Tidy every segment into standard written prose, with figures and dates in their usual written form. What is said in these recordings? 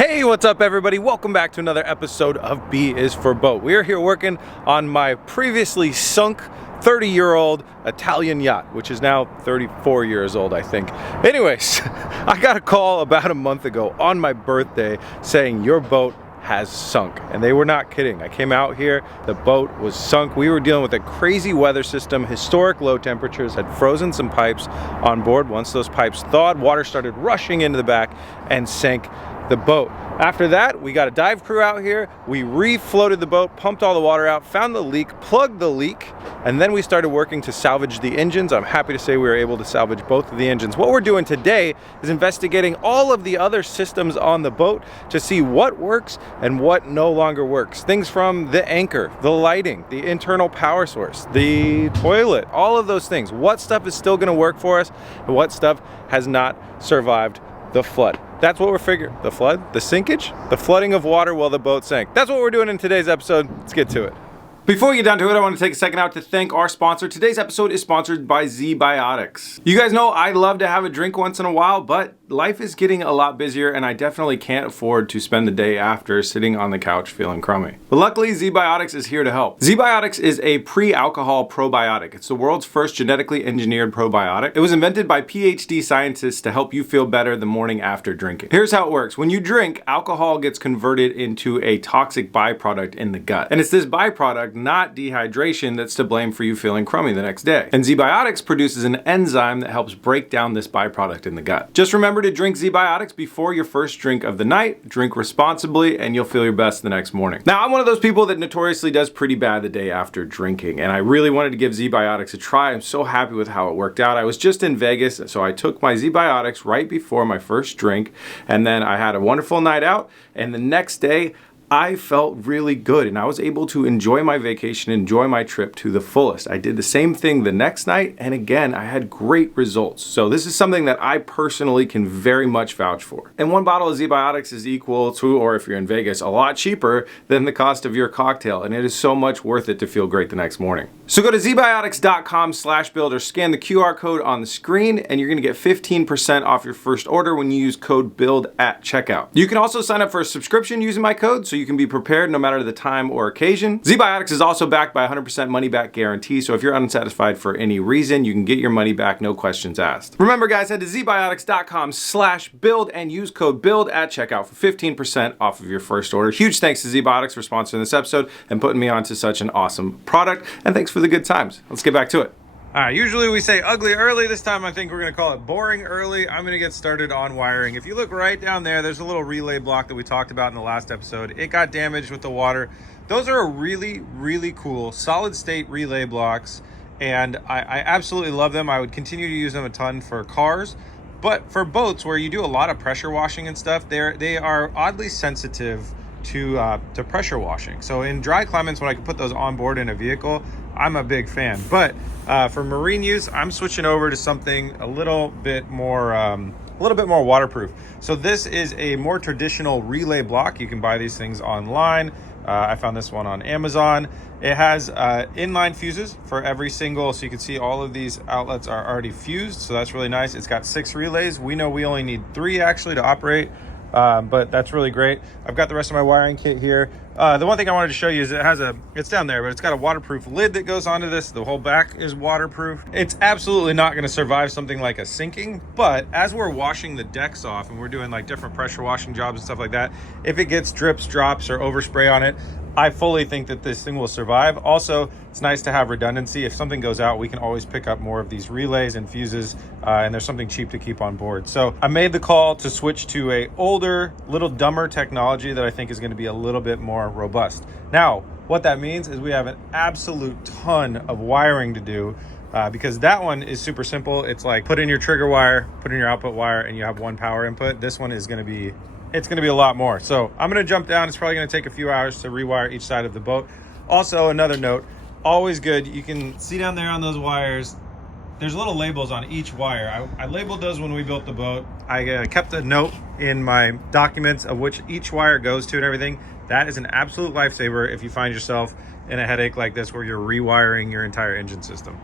Hey, what's up everybody? Welcome back to another episode of B is for Boat. We are here working on my previously sunk 30-year-old Italian yacht, which is now 34 years old, I think. Anyways, I got a call about a month ago on my birthday saying your boat has sunk, and they were not kidding. I came out here, the boat was sunk. We were dealing with a crazy weather system. Historic low temperatures had frozen some pipes on board. Once those pipes thawed, water started rushing into the back and sank the boat. After that, we got a dive crew out here. We refloated the boat, pumped all the water out, found the leak, plugged the leak, and then we started working to salvage the engines. I'm happy to say we were able to salvage both of the engines. What we're doing today is investigating all of the other systems on the boat to see what works and what no longer works. Things from the anchor, the lighting, the internal power source, the toilet, all of those things. What stuff is still gonna work for us and what stuff has not survived the flood. That's what we're figuring. The flood? The sinkage? The flooding of water while the boat sank. That's what we're doing in today's episode. Let's get to it. Before we get down to it, I want to take a second out to thank our sponsor. Today's episode is sponsored by ZBiotics. You guys know I love to have a drink once in a while, but life is getting a lot busier and I definitely can't afford to spend the day after sitting on the couch feeling crummy. But luckily, ZBiotics is here to help. ZBiotics is a pre-alcohol probiotic. It's the world's first genetically engineered probiotic. It was invented by PhD scientists to help you feel better the morning after drinking. Here's how it works. When you drink, alcohol gets converted into a toxic byproduct in the gut. And it's this byproduct, not dehydration, that's to blame for you feeling crummy the next day. And ZBiotics produces an enzyme that helps break down this byproduct in the gut. Just remember to drink ZBiotics before your first drink of the night. Drink responsibly and you'll feel your best the next morning. Now, I'm one of those people that notoriously does pretty bad the day after drinking, and I really wanted to give ZBiotics a try. I'm so happy with how it worked out. I was just in Vegas, so I took my ZBiotics right before my first drink, and then I had a wonderful night out, and the next day, I felt really good and I was able to enjoy my vacation, enjoy my trip to the fullest. I did the same thing the next night, and again, I had great results. So this is something that I personally can very much vouch for. And one bottle of ZBiotics is equal to, or if you're in Vegas, a lot cheaper than the cost of your cocktail, and it is so much worth it to feel great the next morning. So go to zbiotics.com/build or scan the QR code on the screen, and you're gonna get 15% off your first order when you use code BUILD at checkout. You can also sign up for a subscription using my code, so you can be prepared no matter the time or occasion. ZBiotics is also backed by a 100% money back guarantee, so if you're unsatisfied for any reason, you can get your money back, no questions asked. Remember guys, head to zbiotics.com/build and use code BUILD at checkout for 15% off of your first order. Huge thanks to ZBiotics for sponsoring this episode and putting me onto such an awesome product, and thanks for the good times. Let's get back to it. Usually we say ugly early. This time I think we're gonna call it boring early. I'm gonna get started on wiring. If you look right down there, there's a little relay block that we talked about in the last episode. It got damaged with the water. Those are really, really cool solid state relay blocks, and I absolutely love them. I would continue to use them a ton for cars, but for boats where you do a lot of pressure washing and stuff, they are oddly sensitive to pressure washing. So in dry climates, when I can put those on board in a vehicle, I'm a big fan. But for marine use, I'm switching over to something a little bit more waterproof. So this is a more traditional relay block. You can buy these things online. I found this one on Amazon. It has inline fuses for every single, so you can see all of these outlets are already fused. So that's really nice. It's got 6 relays. We know we only need 3 actually to operate. But that's really great. I've got the rest of my wiring kit here. The one thing I wanted to show you is it's down there, but it's got a waterproof lid that goes onto this. The whole back is waterproof. It's absolutely not going to survive something like a sinking, but as we're washing the decks off and we're doing like different pressure washing jobs and stuff like that, if it gets drips, drops, or overspray on it, I fully think that this thing will survive. Also, it's nice to have redundancy. If something goes out, we can always pick up more of these relays and fuses, and there's something cheap to keep on board. So I made the call to switch to a older, little dumber technology that I think is going to be a little bit more robust. Now, what that means is we have an absolute ton of wiring to do, because that one is super simple. It's like put in your trigger wire, put in your output wire, and you have one power input. This one is going to be a lot more. So I'm going to jump down. It's probably going to take a few hours to rewire each side of the boat. Also, another note, always good. You can see down there on those wires, there's little labels on each wire. I labeled those when we built the boat. I kept a note in my documents of which each wire goes to and everything. That is an absolute lifesaver if you find yourself in a headache like this where you're rewiring your entire engine system.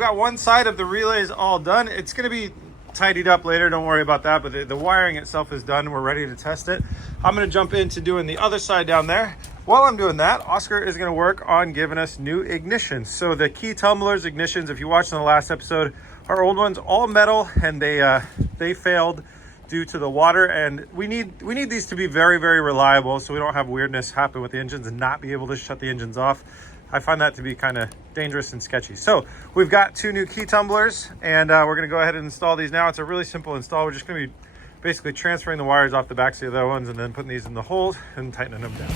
got one side of the relays all done. It's going to be tidied up later, don't worry about that, but the wiring itself is done. We're ready to test it. I'm going to jump into doing the other side down there. While I'm doing that, Oscar is going to work on giving us new ignitions. So the key tumblers, ignitions, if you watched in the last episode, our old ones all metal, and they failed due to the water, and we need these to be very, very reliable so we don't have weirdness happen with the engines and not be able to shut the engines off. I find that to be kind of dangerous and sketchy. So we've got 2 new key tumblers, and we're going to go ahead and install these now. It's a really simple install. We're just going to be basically transferring the wires off the backs of the other ones and then putting these in the holes and tightening them down.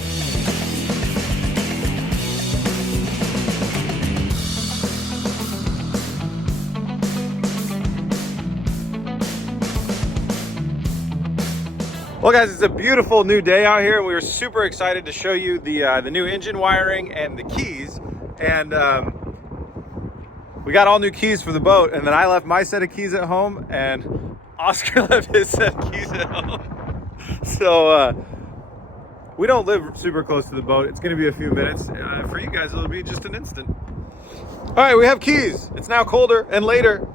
Well guys, it's a beautiful new day out here, and we were super excited to show you the new engine wiring and the keys. And we got all new keys for the boat, and then I left my set of keys at home and Oscar left his set of keys at home. So we don't live super close to the boat. It's gonna be a few minutes. For you guys, it'll be just an instant. All right, we have keys. It's now colder and later,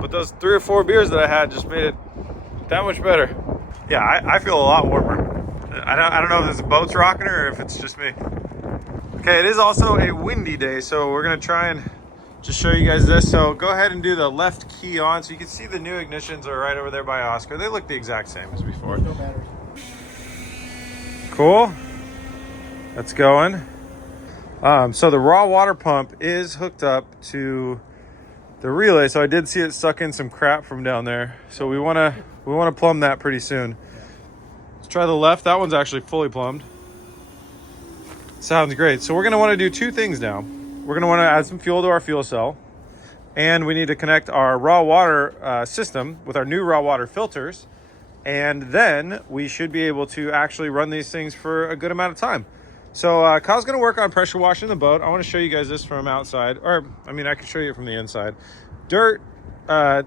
but those 3 or 4 beers that I had just made it that much better. Yeah, I feel a lot warmer. I don't know if this boat's rocking or if it's just me. Okay, it is also a windy day, so we're gonna try and just show you guys this. So go ahead and do the left key on, so you can see the new ignitions are right over there by Oscar. They look the exact same as before. No batteries. Cool. That's going. So the raw water pump is hooked up to the relay. So I did see it suck in some crap from down there. So we wanna plumb that pretty soon. Let's try the left. That one's actually fully plumbed. Sounds great. So we're gonna wanna do 2 things now. We're gonna wanna add some fuel to our fuel cell, and we need to connect our raw water system with our new raw water filters. And then we should be able to actually run these things for a good amount of time. So Kyle's gonna work on pressure washing the boat. I wanna show you guys this from outside, or I mean, I can show you it from the inside. Dirt,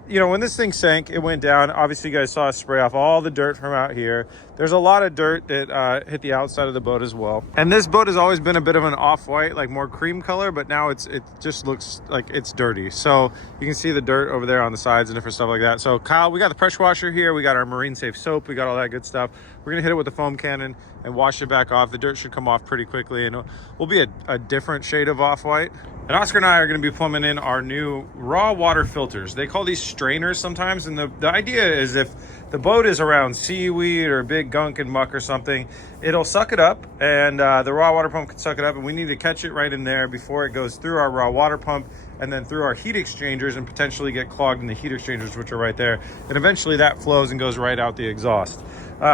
you know, when this thing sank, it went down. Obviously you guys saw us spray off all the dirt from out here. There's a lot of dirt that hit the outside of the boat as well. And this boat has always been a bit of an off-white, like more cream color, but now it just looks like it's dirty. So you can see the dirt over there on the sides and different stuff like that. So Kyle, we got the pressure washer here. We got our marine safe soap. We got all that good stuff. We're gonna hit it with the foam cannon and wash it back off. The dirt should come off pretty quickly, and we'll be a different shade of off-white. And Oscar and I are gonna be plumbing in our new raw water filters. They call these strainers sometimes, and the idea is if the boat is around seaweed or big gunk and muck or something, it'll suck it up, and the raw water pump can suck it up, and we need to catch it right in there before it goes through our raw water pump and then through our heat exchangers and potentially get clogged in the heat exchangers, which are right there. And eventually that flows and goes right out the exhaust.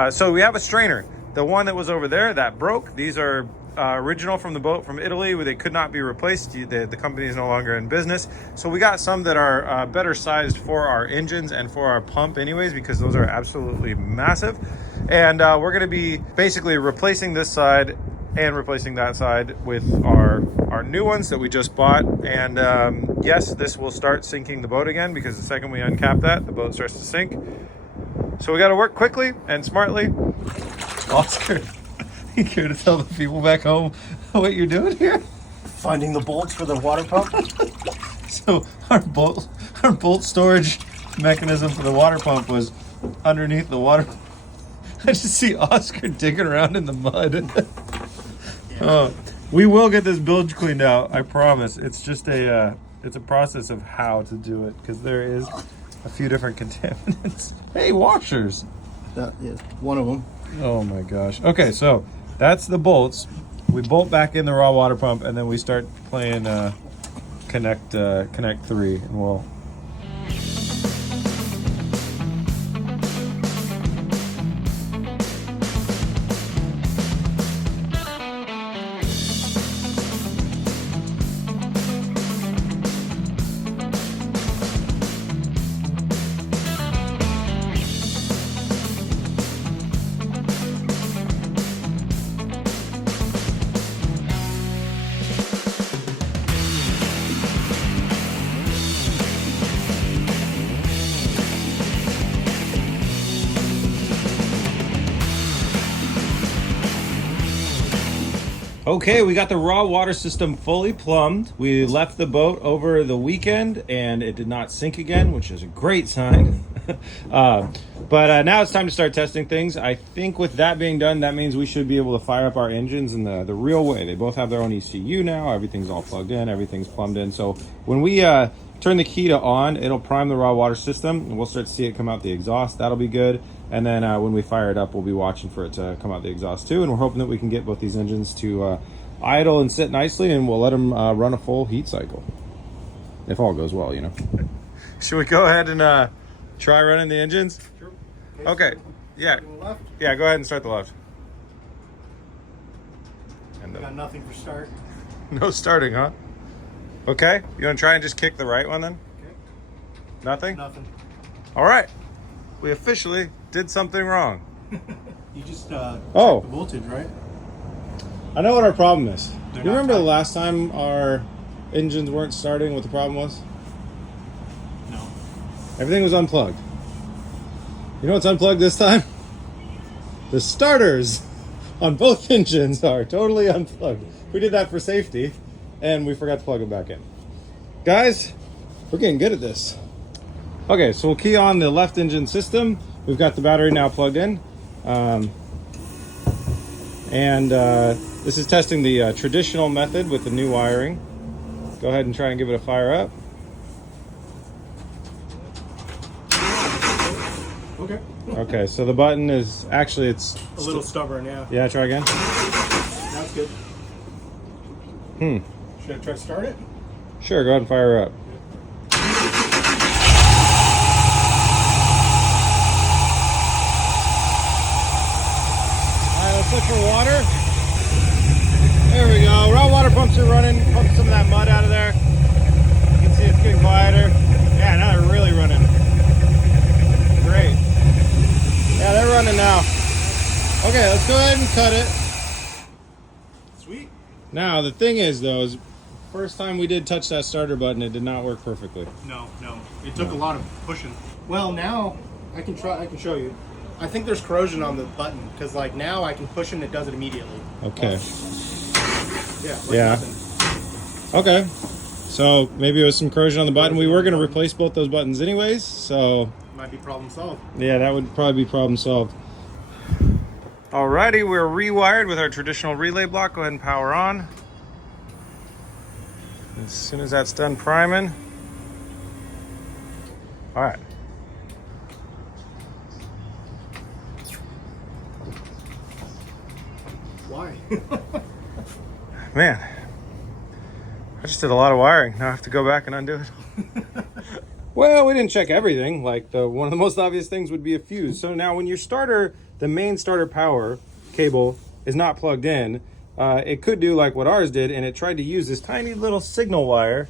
So we have a strainer. The one that was over there, that broke. These are original from the boat from Italy, where they could not be replaced. The company is no longer in business. So we got some that are better sized for our engines and for our pump anyways, because those are absolutely massive. And we're gonna be basically replacing this side and replacing that side with our new ones that we just bought. And yes, this will start sinking the boat again, because the second we uncap that, the boat starts to sink. So we got to work quickly and smartly. Oscar, you care to tell the people back home what you're doing here? Finding the bolts for the water pump. So our bolt storage mechanism for the water pump was underneath the water. I just see Oscar digging around in the mud. Oh, we will get this bilge cleaned out, I promise. It's just it's a process of how to do it, because there is a few different contaminants. Hey, washers. That is one of them. Oh my gosh. Okay, so that's the bolts. We bolt back in the raw water pump, and then we start playing connect 3, and we'll. Okay, we got the raw water system fully plumbed. We left the boat over the weekend and it did not sink again, which is a great sign. But now it's time to start testing things. I think with that being done, that means we should be able to fire up our engines in the real way. They both have their own ECU now. Everything's all plugged in, everything's plumbed in. So when we turn the key to on, it'll prime the raw water system and we'll start to see it come out the exhaust. That'll be good. And then when we fire it up, we'll be watching for it to come out the exhaust too. And we're hoping that we can get both these engines to idle and sit nicely, and we'll let them run a full heat cycle. If all goes well, you know. Should we go ahead and try running the engines? Sure. Okay. Yeah. Yeah, go ahead and start the left. And Got nothing for start. no starting, huh? Okay. You want to try and just kick the right one then? Okay. Nothing? Nothing. All right. We officially did something wrong. You just checked Oh. the voltage, right? I know what our problem is. They're You not remember the tight. last time our engines weren't starting, what the problem was? No. Everything was unplugged. You know what's unplugged this time? The starters on both engines are totally unplugged. We did that for safety, and we forgot to plug them back in. Guys, we're getting good at this. Okay, so we'll key on the left engine system. We've got the battery now plugged in. This is testing the traditional method with the new wiring. Go ahead and try and give it a fire up. Okay. Okay, so the button is actually, it's A little stubborn, yeah. yeah, try again. That's good. Should I try to start it? Sure, go ahead and fire her up. All right, let's look for water. There we go. Raw water pumps are running. Pump some of that mud out of there. You can see it's getting quieter. Yeah, now they're really running. Great. Yeah, they're running now. Okay, let's go ahead and cut it. Sweet. Now, the thing is, though, is first time we did touch that starter button, it did not work perfectly. No. It took a lot of pushing. Well, now I can show you. I think there's corrosion on the button because like now I can push it and it does it immediately. Okay. Yeah. Yeah. Nothing. Okay. So maybe it was some corrosion on the button. We were going to replace both those buttons anyways, so Might be problem solved. yeah, that would probably be problem solved. Alrighty, we're rewired with our traditional relay block. Go ahead and power on. As soon as that's done priming. All right. Why? Man, I just did a lot of wiring. Now I have to go back and undo it. Well, we didn't check everything. Like one of the most obvious things would be a fuse. So now when your starter, the main starter power cable is not plugged in, it could do like what ours did, and it tried to use this tiny little signal wire,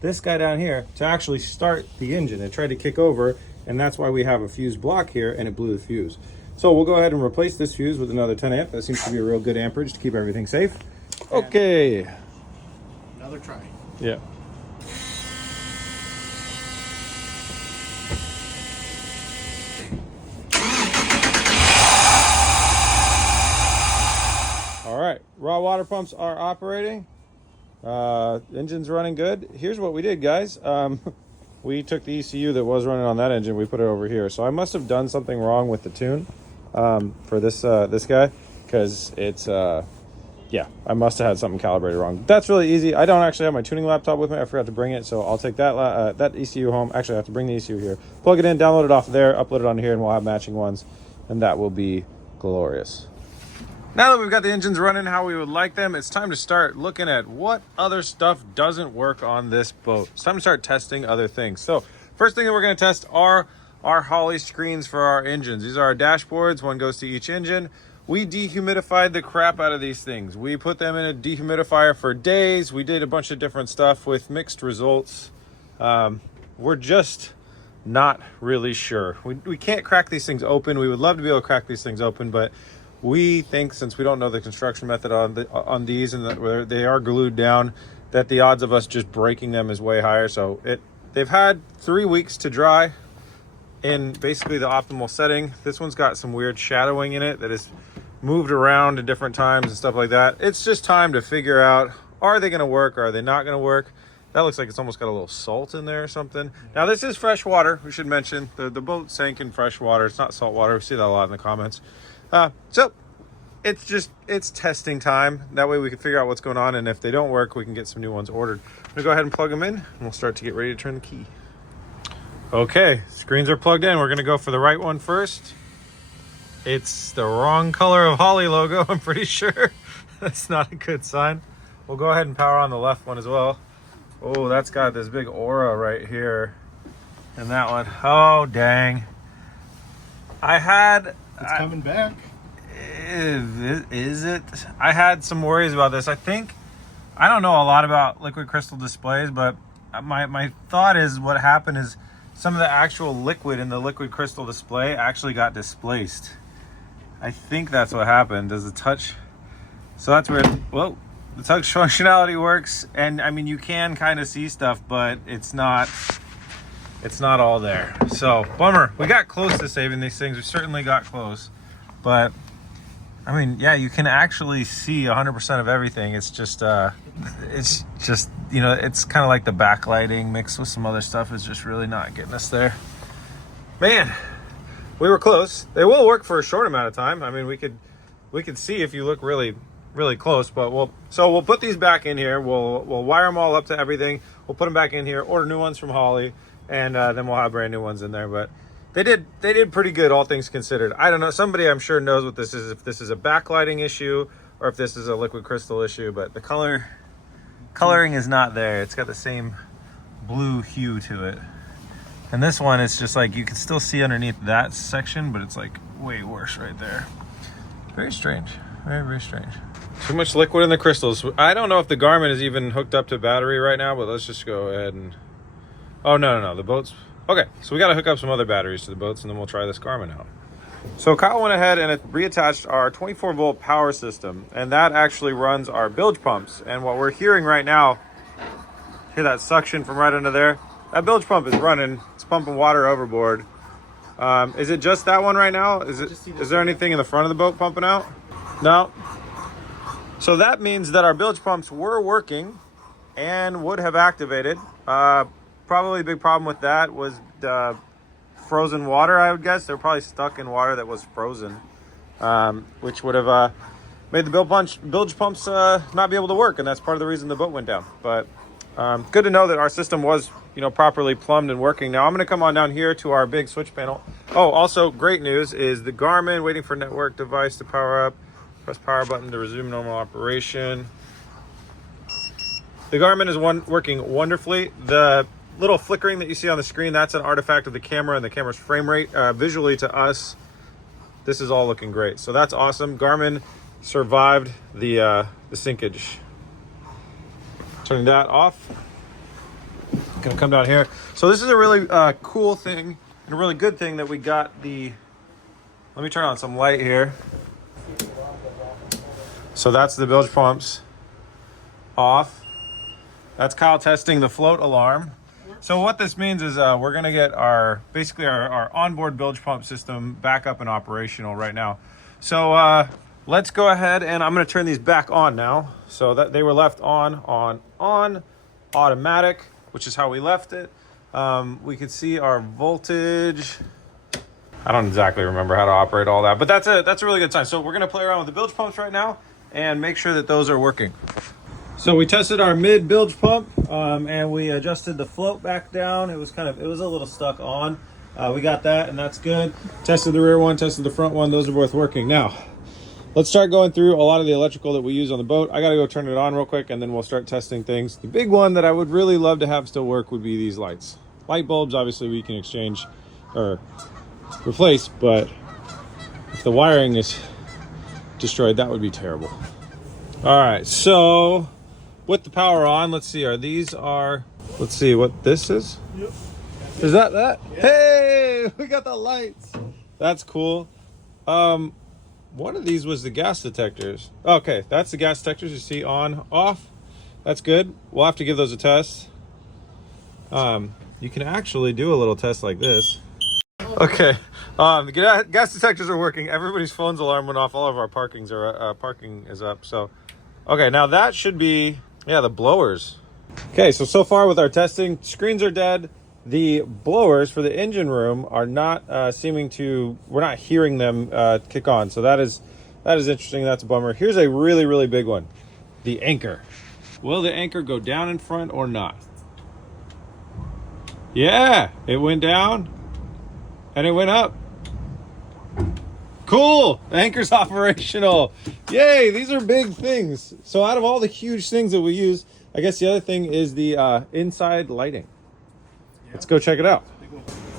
this guy down here, to actually start the engine. It tried to kick over, and that's why we have a fuse block here, and it blew the fuse. So we'll go ahead and replace this fuse with another 10 amp. That seems to be a real good amperage to keep everything safe. Okay. Another try. Yeah. All right, raw water pumps are operating. Engine's running good. Here's what we did, guys. We took the ECU that was running on that engine, we put it over here. So I must have done something wrong with the tune for this guy, because it's yeah, I must have had something calibrated wrong. That's really easy. I don't actually have my tuning laptop with me. I forgot to bring it, so I'll take that that ECU home. Actually, I have to bring the ECU here. Plug it in, download it off there, upload it onto here, and we'll have matching ones, and that will be glorious. Now that we've got the engines running how we would like them, it's time to start looking at what other stuff doesn't work on this boat. It's time to start testing other things. So first thing that we're going to test are our Holly screens for our engines. These are our dashboards. One goes to each engine. We dehumidified the crap out of these things. We put them in a dehumidifier for days. We did a bunch of different stuff with mixed results. We're just not really sure. We can't crack these things open. We would love to be able to crack these things open, but we think, since we don't know the construction method on these, and that they are glued down, that the odds of us just breaking them is way higher. So they've had 3 weeks to dry in basically the optimal setting. This one's got some weird shadowing in it that is moved around at different times and stuff like that. It's just time to figure out, are they gonna work or are they not gonna work? That looks like it's almost got a little salt in there or something. Now this is fresh water, we should mention. The boat sank in fresh water, it's not salt water. We see that a lot in the comments. So it's testing time. That way we can figure out what's going on, and if they don't work, we can get some new ones ordered. I'm gonna go ahead and plug them in, and we'll start to get ready to turn the key. Okay, screens are plugged in. We're gonna go for the right one first. It's the wrong color of Holley logo, I'm pretty sure. That's not a good sign. We'll go ahead and power on the left one as well. Oh, that's got this big aura right here. And that one, oh dang. It's coming back. Is it? I had some worries about this. I don't know a lot about liquid crystal displays, but my thought is what happened is some of the actual liquid in the liquid crystal display actually got displaced. I think that's what happened. Does the touch? So that's weird. Whoa, the touch functionality works, and I mean you can kind of see stuff, but it's not all there. So bummer. We got close to saving these things. We certainly got close, but I mean, yeah, you can actually see 100% of everything. It's just you know, it's kind of like the backlighting mixed with some other stuff is just really not getting us there. Man, we were close. They will work for a short amount of time. I mean, we could see if you look really, really close, but we'll put these back in here. We'll wire them all up to everything. We'll put them back in here, order new ones from Holley, and then we'll have brand new ones in there. But they did pretty good, all things considered. I don't know, somebody I'm sure knows what this is, if this is a backlighting issue or if this is a liquid crystal issue, but the coloring is not there. It's got the same blue hue to it. And this one, it's just like, you can still see underneath that section, but it's like way worse right there. Very strange, very, very strange. Too much liquid in the crystals. I don't know if the Garmin is even hooked up to battery right now, but let's just go ahead and, oh, no, the boat's, okay, so we got to hook up some other batteries to the boats, and then we'll try this Garmin out. So Kyle went ahead and reattached our 24-volt power system, and that actually runs our bilge pumps. And what we're hearing right now, hear that suction from right under there? That bilge pump is running. It's pumping water overboard. Is it just that one right now? Is there anything in the front of the boat pumping out? No. So that means that our bilge pumps were working and would have activated. Probably a big problem with that was the frozen water, I would guess. They're probably stuck in water that was frozen, which would have made the bilge pumps not be able to work, and that's part of the reason the boat went down. But good to know that our system was, you know, properly plumbed and working. Now I'm going to come on down here to our big switch panel. Oh, also great news is the Garmin waiting for network device to power up. Press power button to resume normal operation. The Garmin is working wonderfully. The little flickering that you see on the screen, that's an artifact of the camera and the camera's frame rate. Visually to us, this is all looking great. So that's awesome. Garmin survived the sinkage. Turning that off. Gonna come down here. So this is a really cool thing and a really good thing that we got the, let me turn on some light here. So that's the bilge pumps off. That's Kyle testing the float alarm. So what this means is we're gonna get basically our onboard bilge pump system back up and operational right now. So let's go ahead, and I'm gonna turn these back on now. So that they were left on, automatic, which is how we left it. We can see our voltage. I don't exactly remember how to operate all that, but that's a really good sign. So we're gonna play around with the bilge pumps right now and make sure that those are working. So we tested our mid bilge pump and we adjusted the float back down. It was a little stuck on. We got that, and that's good. Tested the rear one, tested the front one. Those are both working. Now, let's start going through a lot of the electrical that we use on the boat. I gotta go turn it on real quick, and then we'll start testing things. The big one that I would really love to have still work would be these lights. Light bulbs, obviously we can exchange or replace, but if the wiring is destroyed, that would be terrible. All right, so with the power on, let's see, let's see what this is. Yep. Is that? Yeah. Hey, we got the lights. That's cool. One of these was the gas detectors. Okay, that's the gas detectors you see on, off. That's good. We'll have to give those a test. You can actually do a little test like this. Okay, the gas detectors are working. Everybody's phone's alarm went off. All of our parking is up. So, okay, now that should be, yeah, the blowers. Okay, so far with our testing, screens are dead. The blowers for the engine room are not we're not hearing them kick on. So that is interesting. That's a bummer. Here's a really, really big one. The anchor. Will the anchor go down in front or not? Yeah, it went down and it went up. Cool, the anchor's operational. Yay, these are big things. So out of all the huge things that we use, I guess the other thing is the inside lighting. Yeah. Let's go check it out.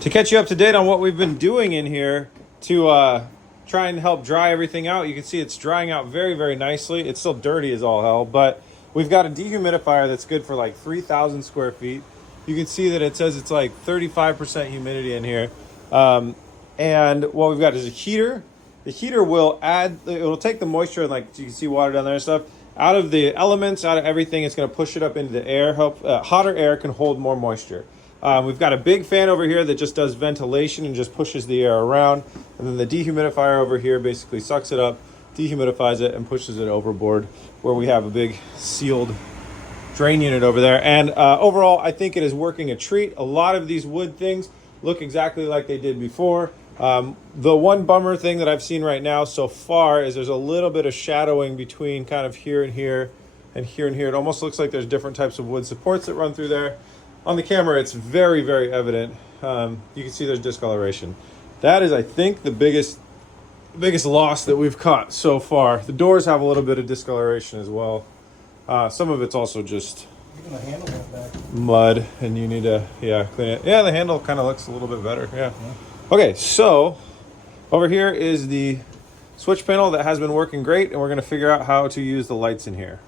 To catch you up to date on what we've been doing in here to try and help dry everything out, you can see it's drying out very, very nicely. It's still dirty as all hell, but we've got a dehumidifier that's good for like 3,000 square feet. You can see that it says it's like 35% humidity in here. And what we've got is a heater. The heater will it'll take the moisture and, like, you can see water down there and stuff, out of the elements, out of everything. It's going to push it up into the air. Hotter air can hold more moisture. We've got a big fan over here that just does ventilation and just pushes the air around. And then the dehumidifier over here basically sucks it up, dehumidifies it, and pushes it overboard, where we have a big sealed drain unit over there. And overall, I think it is working a treat. A lot of these wood things look exactly like they did before. The one bummer thing that I've seen right now so far is there's a little bit of shadowing between kind of here and here and here and here. It almost looks like there's different types of wood supports that run through there. On the camera, it's very, very evident. You can see there's discoloration. That is, I think, the biggest loss that we've caught so far. The doors have a little bit of discoloration as well. Some of it's also just mud, and you need to clean it. Yeah, the handle kind of looks a little bit better. Yeah. Okay, so over here is the switch panel that has been working great, and we're going to figure out how to use the lights in here.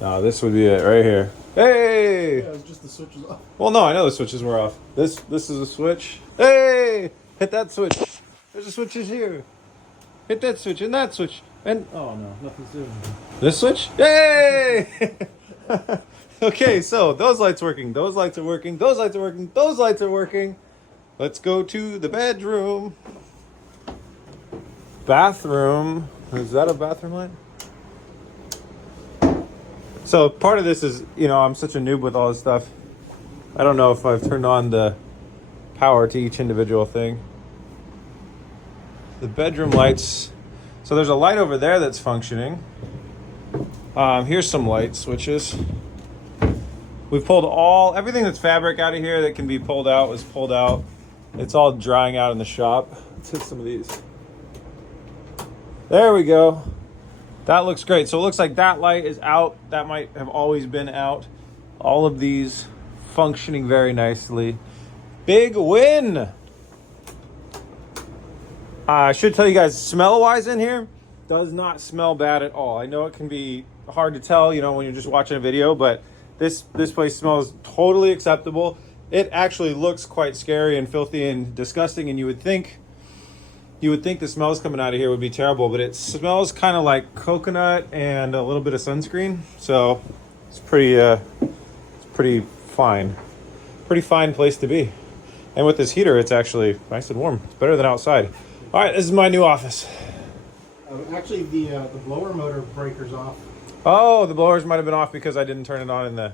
Now, this would be it right here. Hey! Yeah, it's just the switches off. Well, no, I know the switches were off. This is a switch. Hey! Hit that switch. There's a switches here. Hit that switch and that switch. And oh no, nothing's doing. This switch? Yay! Okay, so those lights working. Those lights are working. Those lights are working. Those lights are working. Let's go to the bedroom. Bathroom. Is that a bathroom light? So part of this is, I'm such a noob with all this stuff. I don't know if I've turned on the power to each individual thing. The bedroom lights. So there's a light over there that's functioning. Here's some light switches. We've pulled everything that's fabric out of here that can be pulled out was pulled out. It's all drying out in the shop. Let's hit some of these. There we go. That looks great. So it looks like that light is out. That might have always been out. All of these functioning very nicely. Big win. I should tell you guys, smell-wise in here, does not smell bad at all. I know it can be hard to tell, when you're just watching a video, but this place smells totally acceptable. It actually looks quite scary and filthy and disgusting, and you would think the smells coming out of here would be terrible, but it smells kind of like coconut and a little bit of sunscreen. So it's pretty fine place to be. And with this heater, it's actually nice and warm. It's better than outside. All right, this is my new office. Actually, the blower motor breaker's off. Oh, the blowers might have been off because I didn't turn it on in the...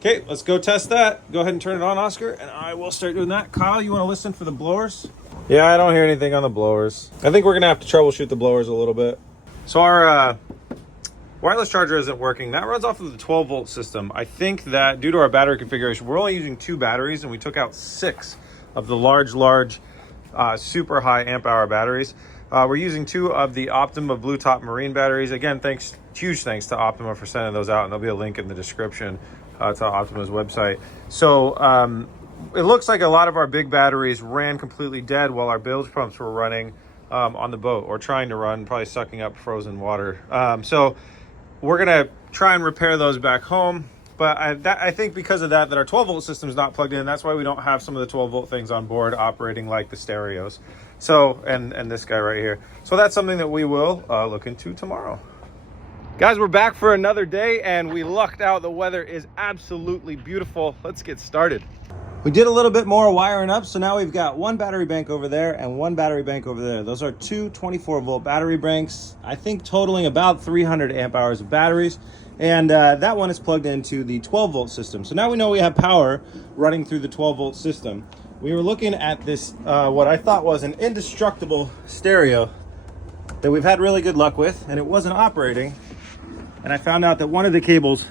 Okay, let's go test that. Go ahead and turn it on, Oscar, and I will start doing that. Kyle, you want to listen for the blowers? Yeah, I don't hear anything on the blowers. I think we're going to have to troubleshoot the blowers a little bit. So our wireless charger isn't working. That runs off of the 12-volt system. I think that due to our battery configuration, we're only using 2 batteries, and we took out 6 of the large, super high amp hour batteries. We're using 2 of the Optima Blue Top Marine batteries. Again, huge thanks to Optima for sending those out, and there'll be a link in the description to Optima's website. So it looks like a lot of our big batteries ran completely dead while our bilge pumps were running on the boat, or trying to run, probably sucking up frozen water. So we're gonna try and repair those back home. But I think because of that our 12-volt system is not plugged in. That's why we don't have some of the 12-volt things on board operating like the stereos. So, and this guy right here. So that's something that we will look into tomorrow. Guys, we're back for another day, and we lucked out. The weather is absolutely beautiful. Let's get started. We did a little bit more wiring up, so now we've got one battery bank over there and one battery bank over there. Those are two 24-volt battery banks, I think totaling about 300 amp hours of batteries. And that one is plugged into the 12-volt system. So now we know we have power running through the 12-volt system. We were looking at this, what I thought was an indestructible stereo that we've had really good luck with, and it wasn't operating. And I found out that one of the cables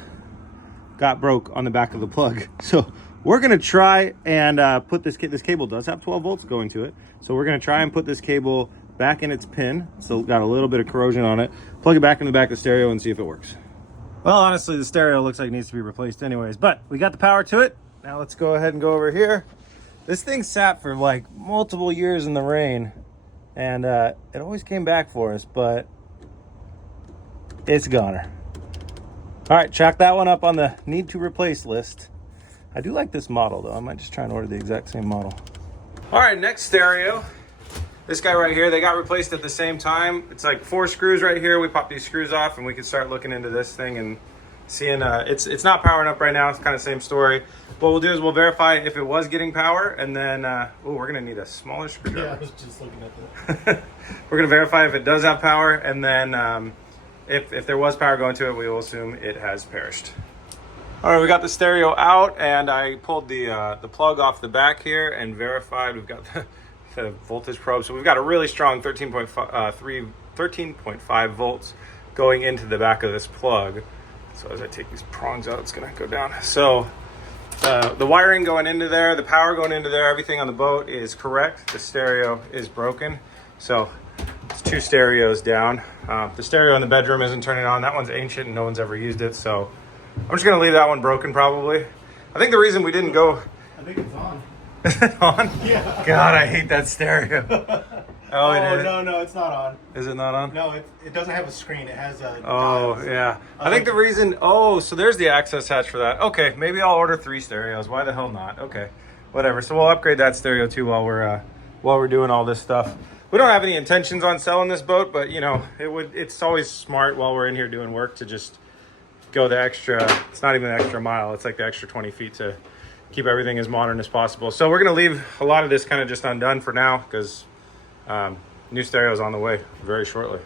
got broke on the back of the plug. So we're gonna try and put this cable does have 12 volts going to it. So we're gonna try and put this cable back in its pin. So got a little bit of corrosion on it. Plug it back in the back of the stereo and see if it works. Well, honestly, the stereo looks like it needs to be replaced anyways, but we got the power to it. Now let's go ahead and go over here. This thing sat for like multiple years in the rain, and it always came back for us, but it's a goner. All right, chalk that one up on the need to replace list. I do like this model though. I might just try and order the exact same model. All right, next stereo. This guy right here, they got replaced at the same time. It's like 4 screws right here. We pop these screws off and we can start looking into this thing and seeing, it's not powering up right now. It's kind of same story. What we'll do is we'll verify if it was getting power, and then, we're gonna need a smaller screwdriver. Yeah, I was just looking at that. We're gonna verify if it does have power, and then if there was power going to it, we will assume it has perished. All right, we got the stereo out, and I pulled the plug off the back here and verified. We've got the voltage probe, so we've got a really strong 13.5 volts going into the back of this plug. So as I take these prongs out, it's gonna go down. So the wiring going into there, the power going into there, everything on the boat is correct. The stereo is broken, so it's 2 stereos down. The stereo in the bedroom isn't turning on. That one's ancient and no one's ever used it, so I'm just gonna leave that one broken probably. I think the reason we didn't go... I think it's on. Is it on? Yeah. God, I hate that stereo. Oh, No, it's not on. Is it not on? No, it doesn't have a screen. It has a... Oh, dials. Yeah. I think the reason... Oh, so there's the access hatch for that. Okay, maybe I'll order 3 stereos. Why the hell not? Okay, whatever. So we'll upgrade that stereo too while we're doing all this stuff. We don't have any intentions on selling this boat, but you know, it's always smart while we're in here doing work to just go the extra, it's not even an extra mile, it's like the extra 20 feet to keep everything as modern as possible. So we're gonna leave a lot of this kind of just undone for now, because new stereo is on the way very shortly.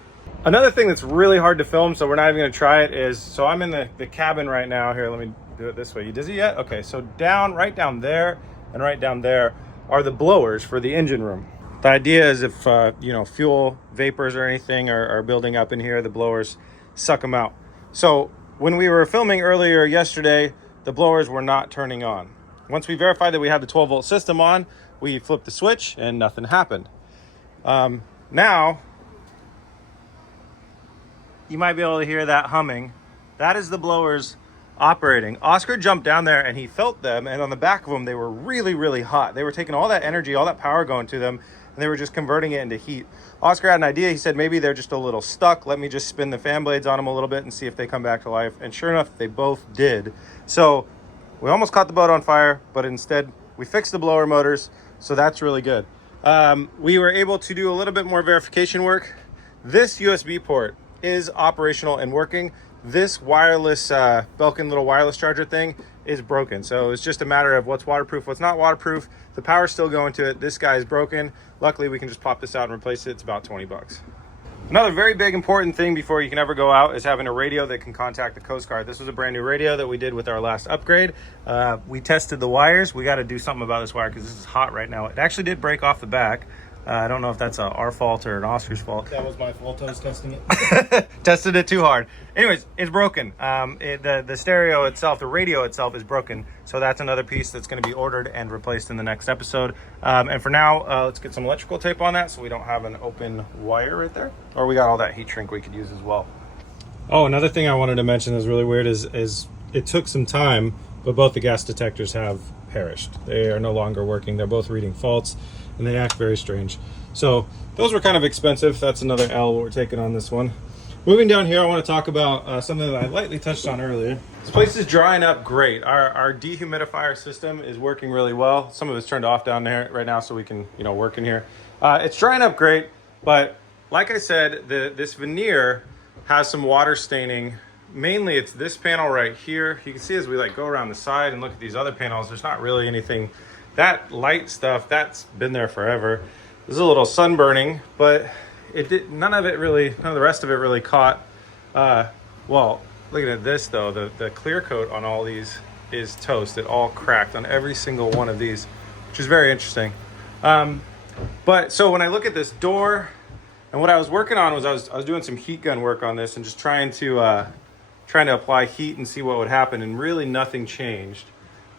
Another thing that's really hard to film, so we're not even gonna try it, is, so I'm in the cabin right now. Here, let me do it this way. You dizzy yet? Okay, so right down there and right down there are the blowers for the engine room. The idea is if you know, fuel vapors or anything are building up in here, the blowers suck them out. So when we were filming earlier yesterday, the blowers were not turning on. Once we verified that we had the 12-volt system on, we flipped the switch and nothing happened. Now, you might be able to hear that humming. That is the blowers operating. Oscar jumped down there and he felt them, and on the back of them, they were really, really hot. They were taking all that energy, all that power going to them, and they were just converting it into heat. Oscar had an idea. He said, maybe they're just a little stuck. Let me just spin the fan blades on them a little bit and see if they come back to life. And sure enough, they both did. So we almost caught the boat on fire, but instead we fixed the blower motors. So that's really good. We were able to do a little bit more verification work. This USB port is operational and working. This wireless Belkin little wireless charger thing is broken. So it's just a matter of what's waterproof, what's not waterproof. The power's still going to it. This guy is broken. Luckily, we can just pop this out and replace it. It's about 20 bucks. Another very big important thing before you can ever go out is having a radio that can contact the Coast Guard. This was a brand new radio that we did with our last upgrade. We tested the wires. We got to do something about this wire because this is hot right now. It actually did break off the back. I don't know if that's our fault or an Oscar's fault. That was my fault. I was testing it. Tested it too hard. Anyways, it's broken. The stereo itself, the radio itself is broken. So that's another piece that's going to be ordered and replaced in the next episode. And for now, let's get some electrical tape on that so we don't have an open wire right there. Or we got all that heat shrink we could use as well. Oh, another thing I wanted to mention is really weird is it took some time, but both the gas detectors have perished. They are no longer working. They're both reading faults, and they act very strange. So those were kind of expensive. That's another L we're taking on this one. Moving down here, I want to talk about something that I lightly touched on earlier. This place is drying up great. Our dehumidifier system is working really well. Some of it's turned off down there right now so we can, you know, work in here. It's drying up great, but like I said, this veneer has some water staining. Mainly it's this panel right here. You can see as we like go around the side and look at these other panels, there's not really anything that light stuff, that's been there forever. There's a little sunburning, but none of the rest of it really caught. Well, looking at this though, the clear coat on all these is toast. It all cracked on every single one of these, which is very interesting. But so when I look at this door, and what I was working on was I was doing some heat gun work on this and just trying to apply heat and see what would happen, and really nothing changed.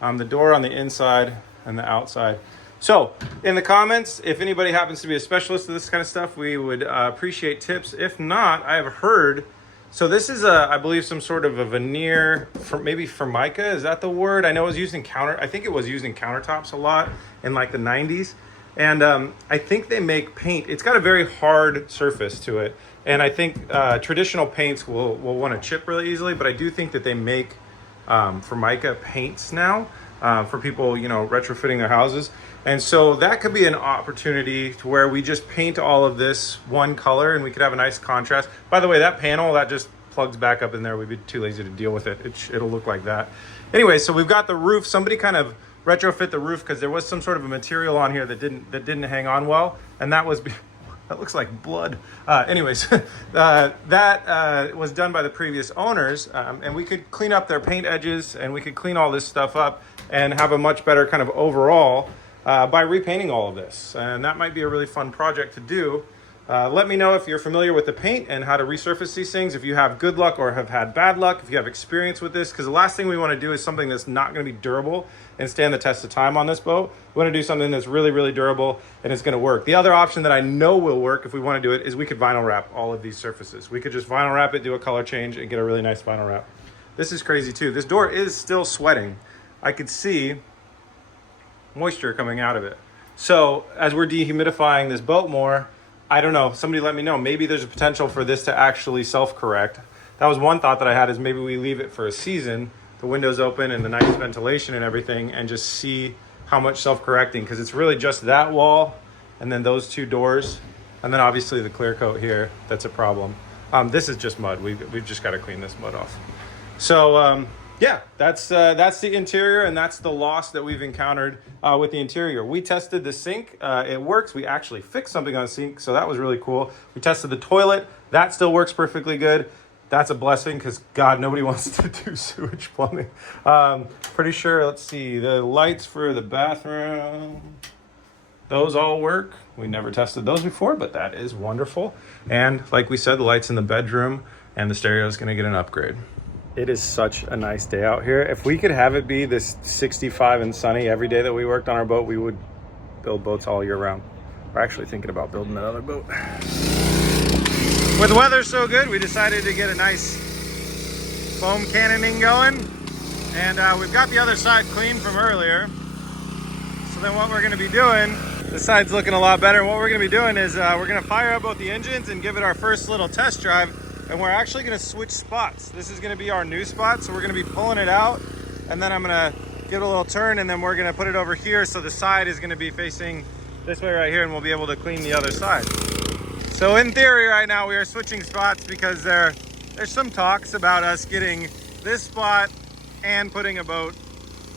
The door on the inside and the outside. So in the comments, if anybody happens to be a specialist of this kind of stuff, we would appreciate tips. If not, I have heard, so this is I believe some sort of a veneer, maybe Formica, is that the word? I know it was used in I think it was used in countertops a lot in like the 90s. And I think they make paint. It's got a very hard surface to it. And I think traditional paints will want to chip really easily, but I do think that they make Formica paints now for people, retrofitting their houses. And so that could be an opportunity to where we just paint all of this one color and we could have a nice contrast. By the way, that panel, that just plugs back up in there. We'd be too lazy to deal with it. It'll look like that. Anyway, so we've got the roof. Somebody kind of retrofit the roof because there was some sort of a material on here that didn't hang on well, and that looks like blood. Anyways, that was done by the previous owners, and we could clean up their paint edges and we could clean all this stuff up and have a much better kind of overall by repainting all of this. And that might be a really fun project to do. Let me know if you're familiar with the paint and how to resurface these things, if you have good luck or have had bad luck, if you have experience with this, because the last thing we want to do is something that's not going to be durable and stand the test of time on this boat. We want to do something that's really, really durable and it's going to work. The other option that I know will work if we want to do it is we could vinyl wrap all of these surfaces. We could just vinyl wrap it, do a color change, and get a really nice vinyl wrap. This is crazy too. This door is still sweating. I could see moisture coming out of it. So as we're dehumidifying this boat more, I don't know, somebody let me know. Maybe there's a potential for this to actually self-correct. That was one thought that I had, is maybe we leave it for a season, the windows open and the nice ventilation and everything, and just see how much self-correcting, because it's really just that wall and then those two doors, and then obviously the clear coat here, that's a problem. This is just mud. We've just got to clean this mud off. So yeah, that's the interior, and that's the loss that we've encountered with the interior. We tested the sink. It works. We actually fixed something on the sink, so that was really cool. We tested the toilet. That still works perfectly good. That's a blessing, because God, nobody wants to do sewage plumbing. Pretty sure, let's see, the lights for the bathroom, those all work. We never tested those before, but that is wonderful. And like we said, the lights in the bedroom and the stereo is going to get an upgrade. It is such a nice day out here. If we could have it be this 65 and sunny every day that we worked on our boat, we would build boats all year round. We're actually thinking about building another boat. With the weather so good, we decided to get a nice foam cannoning going. And we've got the other side clean from earlier. So then what we're gonna be doing, this side's looking a lot better. What we're gonna be doing is we're gonna fire up both the engines and give it our first little test drive. And we're actually gonna switch spots. This is gonna be our new spot. So we're gonna be pulling it out, and then I'm gonna give it a little turn, and then we're gonna put it over here. So the side is gonna be facing this way right here, and we'll be able to clean the other side. So in theory right now, we are switching spots because there's some talks about us getting this spot and putting a boat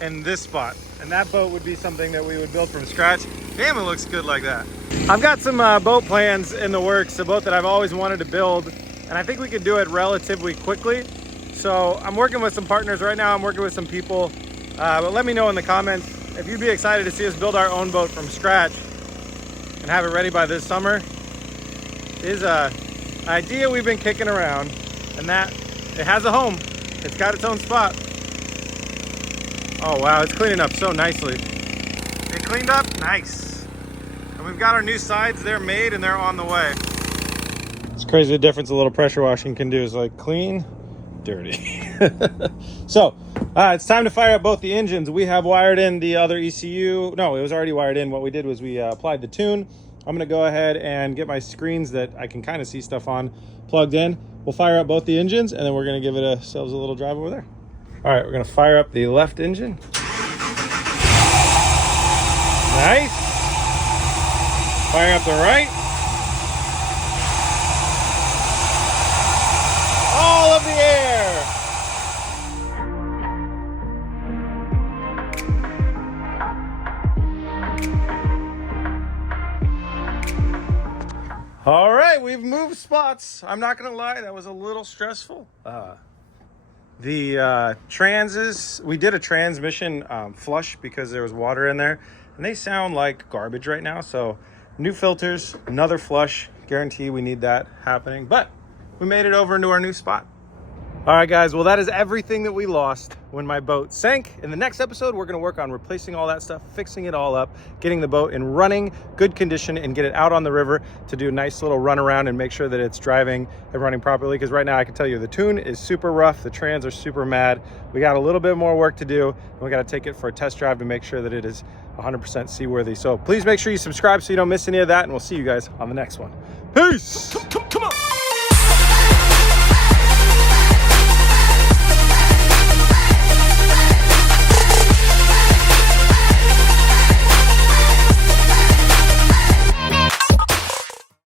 in this spot. And that boat would be something that we would build from scratch. Damn, it looks good like that. I've got some boat plans in the works, a boat that I've always wanted to build. And I think we could do it relatively quickly. So I'm working with some partners right now. I'm working with some people. But let me know in the comments if you'd be excited to see us build our own boat from scratch and have it ready by this summer. Is an idea we've been kicking around, and that it has a home. It's got its own spot. Oh wow, it's cleaning up so nicely. It cleaned up nice. And we've got our new sides. They're made and they're on the way. It's crazy the difference a little pressure washing can do. Is like clean, dirty. So it's time to fire up both the engines. We have wired in the other ECU. No, it was already wired in. What we did was we applied the tune. I'm gonna go ahead and get my screens that I can kind of see stuff on plugged in. We'll fire up both the engines, and then we're gonna give ourselves a little drive over there. All right, we're gonna fire up the left engine. Nice. Firing up the right. All of the air. All right, we've moved spots. I'm not gonna lie, that was a little stressful. The transes, we did a transmission flush because there was water in there, and they sound like garbage right now. So new filters, another flush, guarantee we need that happening. But we made it over into our new spot. All right, guys, well, that is everything that we lost when my boat sank. In the next episode, we're gonna work on replacing all that stuff, fixing it all up, getting the boat in running good condition, and get it out on the river to do a nice little run around and make sure that it's driving and running properly. Because right now I can tell you the tune is super rough, the trans are super mad. We got a little bit more work to do, and we gotta take it for a test drive to make sure that it is 100% seaworthy. So please make sure you subscribe so you don't miss any of that, and we'll see you guys on the next one. Peace! Come on!